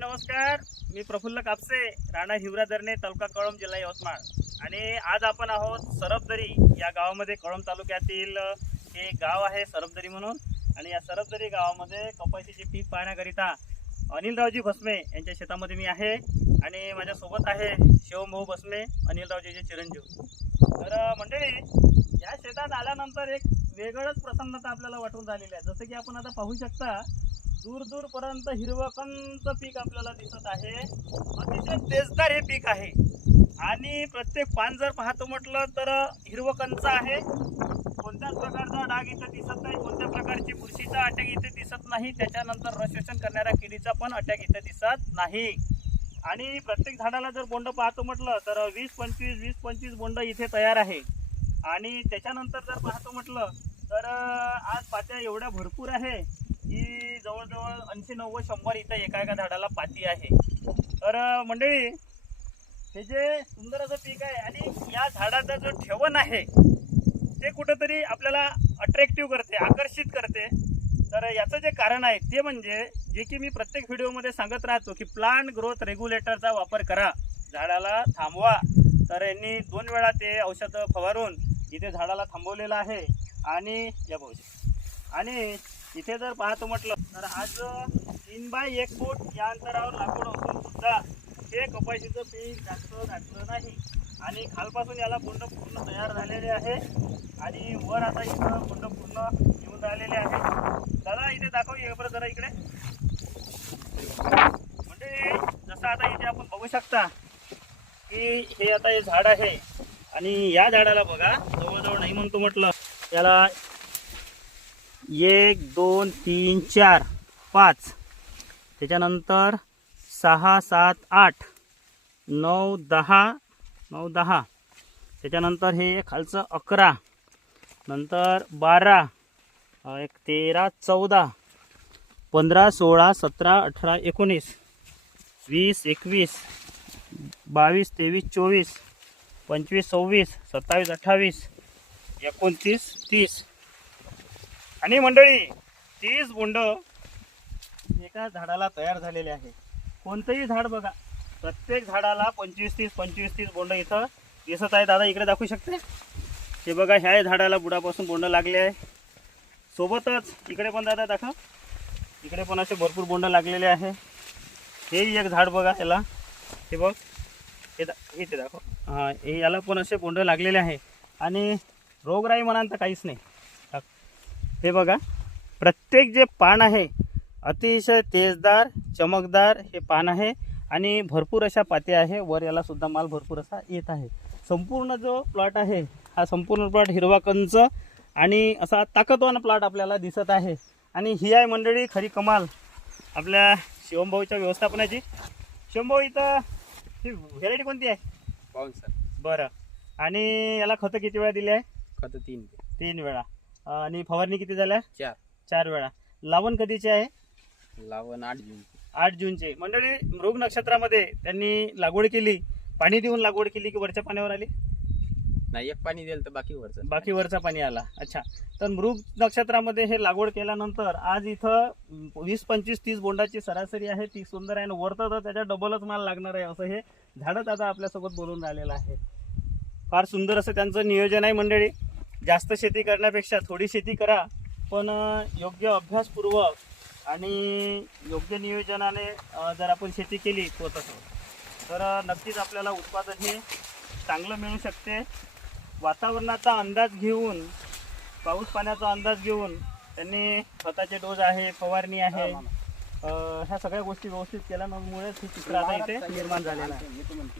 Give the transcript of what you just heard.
नमस्कार. मी प्रफुल्ल कापसे राणा हिवरा धरणे तालुका कळंब जिल्हा यवतमाळ. आणि आज आपण आहोत सरबदरी या गावामध्ये कळंब तालुक्यातील हे गाव आहे सरबदरी म्हणून. आणि या सरबदरी गावामध्ये कपाशीचे पीक पाहण्याकरिता अनिलरावजी भस्मे यांच्या शेतामध्ये मी आहे. आणि माझ्यासोबत आहे शिवभाऊ भस्मे अनिलरावजीचे चिरंजीव. तर मंडळी या शेतात आल्यानंतर एक वेगळंच प्रसन्नता आपल्याला वाटून झालेली आहे. जसं की आपण आता पाहू शकता दूर दूरपर्यंत हिरवं पीक आपल्याला दिसत आहे. अतिशय तेजदार हे पीक आहे. आणि प्रत्येक पान जर पाहतो म्हटलं तर हिरवकंच आहे. कोणत्याच प्रकारचा डाग इथं दिसत नाही कोणत्या प्रकारची बुरशीचा अटॅक इथे दिसत नाही. त्याच्यानंतर रसशोषण करणाऱ्या किडीचा पण अटॅक इथे दिसत नाही. आणि प्रत्येक झाडाला जर बोंड पाहतो म्हटलं तर वीस पंचवीस वीस पंचवीस बोंड इथे तयार आहे. आणि त्याच्यानंतर जर पाहतो म्हटलं तर आज पात्या एवढ्या भरपूर आहे. ही जवळजवळ ऐंशी नव्वद शंभर इथं एका एका झाडाला पाती आहे. तर मंडळी हे जे सुंदर असं पीक आहे आणि या झाडाचा जो ठेवण आहे ते कुठंतरी आपल्याला अट्रॅक्टिव्ह करते आकर्षित करते. तर याचं जे कारण आहे ते म्हणजे जे की मी प्रत्येक व्हिडिओमध्ये सांगत राहतो की प्लांट ग्रोथ रेग्युलेटरचा वापर करा झाडाला थांबवा. तर यांनी दोन वेळा ते औषधं फवारून इथे झाडाला थांबवलेलं आहे. आणि या भाऊजी आणि इथे जर पाहतो म्हटलं तर आज तीन बाय एक फूट या अंतरावर लाकूड असून सुद्धा हे कपाशीचं पीक जास्त घातलं नाही. आणि खालपासून याला बोंड पूर्ण तयार झालेले आहे. आणि वर आता इथं बोंड पूर्ण येऊन राहिलेले आहे. दादा इथे दाखव ये बरं जरा इकडे. म्हणजे जसं आता इथे आपण बघू शकता की हे आता हे झाड आहे. आणि या झाडाला बघा जवळजवळ नाही म्हणतो म्हटलं याला एक दोन तीन चार पाच. त्याच्यानंतर सहा सात आठ नऊ दहा नऊ दहा. त्याच्यानंतर हे खालचं अकरा. नंतर बारा एक तेरा चौदा पंधरा सोळा सतरा अठरा एकोणीस वीस एकवीस बावीस तेवीस चोवीस पंचवीस सव्वीस सत्तावीस अठ्ठावीस एकोणतीस तीस. आणि मंडळी तीच बोंड एका झाडाला तयार झालेले आहे. कोणतंही झाड बघा प्रत्येक झाडाला पंचवीस तीस पंचवीस तीस बोंड इथं दिसत आहे. दादा इकडे दाखवू शकते? हे बघा ह्या झाडाला बुडापासून बोंड लागले आहे. सोबतच इकडे पण दादा दाखव. इकडे पण असे भरपूर बोंड लागलेले आहे. हेही एक झाड बघा याला. हे बघ. हे दा इथे दाखव. हां हे याला पण असे बोंड लागलेले आहे. आणि रोगराई म्हणाल तर काहीच नाही. हे बघा प्रत्येक जे पान आहे अतिशय तेजदार चमकदार हे पान आहे आणि भरपूर अशा पात्या आहे. वर याला सुद्धा माल भरपूर असा येत आहे. संपूर्ण जो प्लॉट आहे हा संपूर्ण प्लॉट हिरवा कंच आणि असा ताकदवान प्लॉट आपल्याला दिसत आहे. आणि ही आहे मंडळी खरी कमाल आपल्या शिवमभाऊच्या व्यवस्थापनाची. शिवमभाऊ इथं ही व्हेरायटी कोणती आहे? पाहून सर. बरं. आणि याला खतं किती वेळा दिली आहे? खत तीन. तीन वेळा. आणि फवारणी किती झाल्या? चार. चार वेळा. लावण कधीची आहे? लावण आठ जून. आठ जूनचे. मंडळी मृग नक्षत्रामध्ये त्यांनी लागवड केली. पाणी देऊन लागवड केली की वरच्या पाण्यावर आली? नाही एक पाणी दिलं तर बाकी वरचं. बाकी वरचा पाणी आला. अच्छा. तर मृग नक्षत्रामध्ये हे लागवड केल्यानंतर आज इथं वीस पंचवीस तीस बोंडाची सरासरी आहे. ती सुंदर आहे आणि वरतं तर त्याच्या डबलच माल लागणार आहे असं हे झाडच आता आपल्यासोबत बोलून राहिलेलं आहे. फार सुंदर असं त्यांचं नियोजन आहे मंडळी. जास्त शेती करण्यापेक्षा थोडी शेती करा पण योग्य अभ्यासपूर्वक आणि योग्य नियोजनाने जर आपण शेती केली होत. तर अं, नक्कीच आपल्याला उत्पादन हे चांगलं मिळू शकते. वातावरणाचा अंदाज घेऊन पाऊस पाण्याचा अंदाज घेऊन त्यांनी खताचे डोस आहे फवारणी आहे ह्या सगळ्या गोष्टी व्यवस्थित केल्यामुळेच हे चित्र आता इथे निर्माण झालेलं आहे.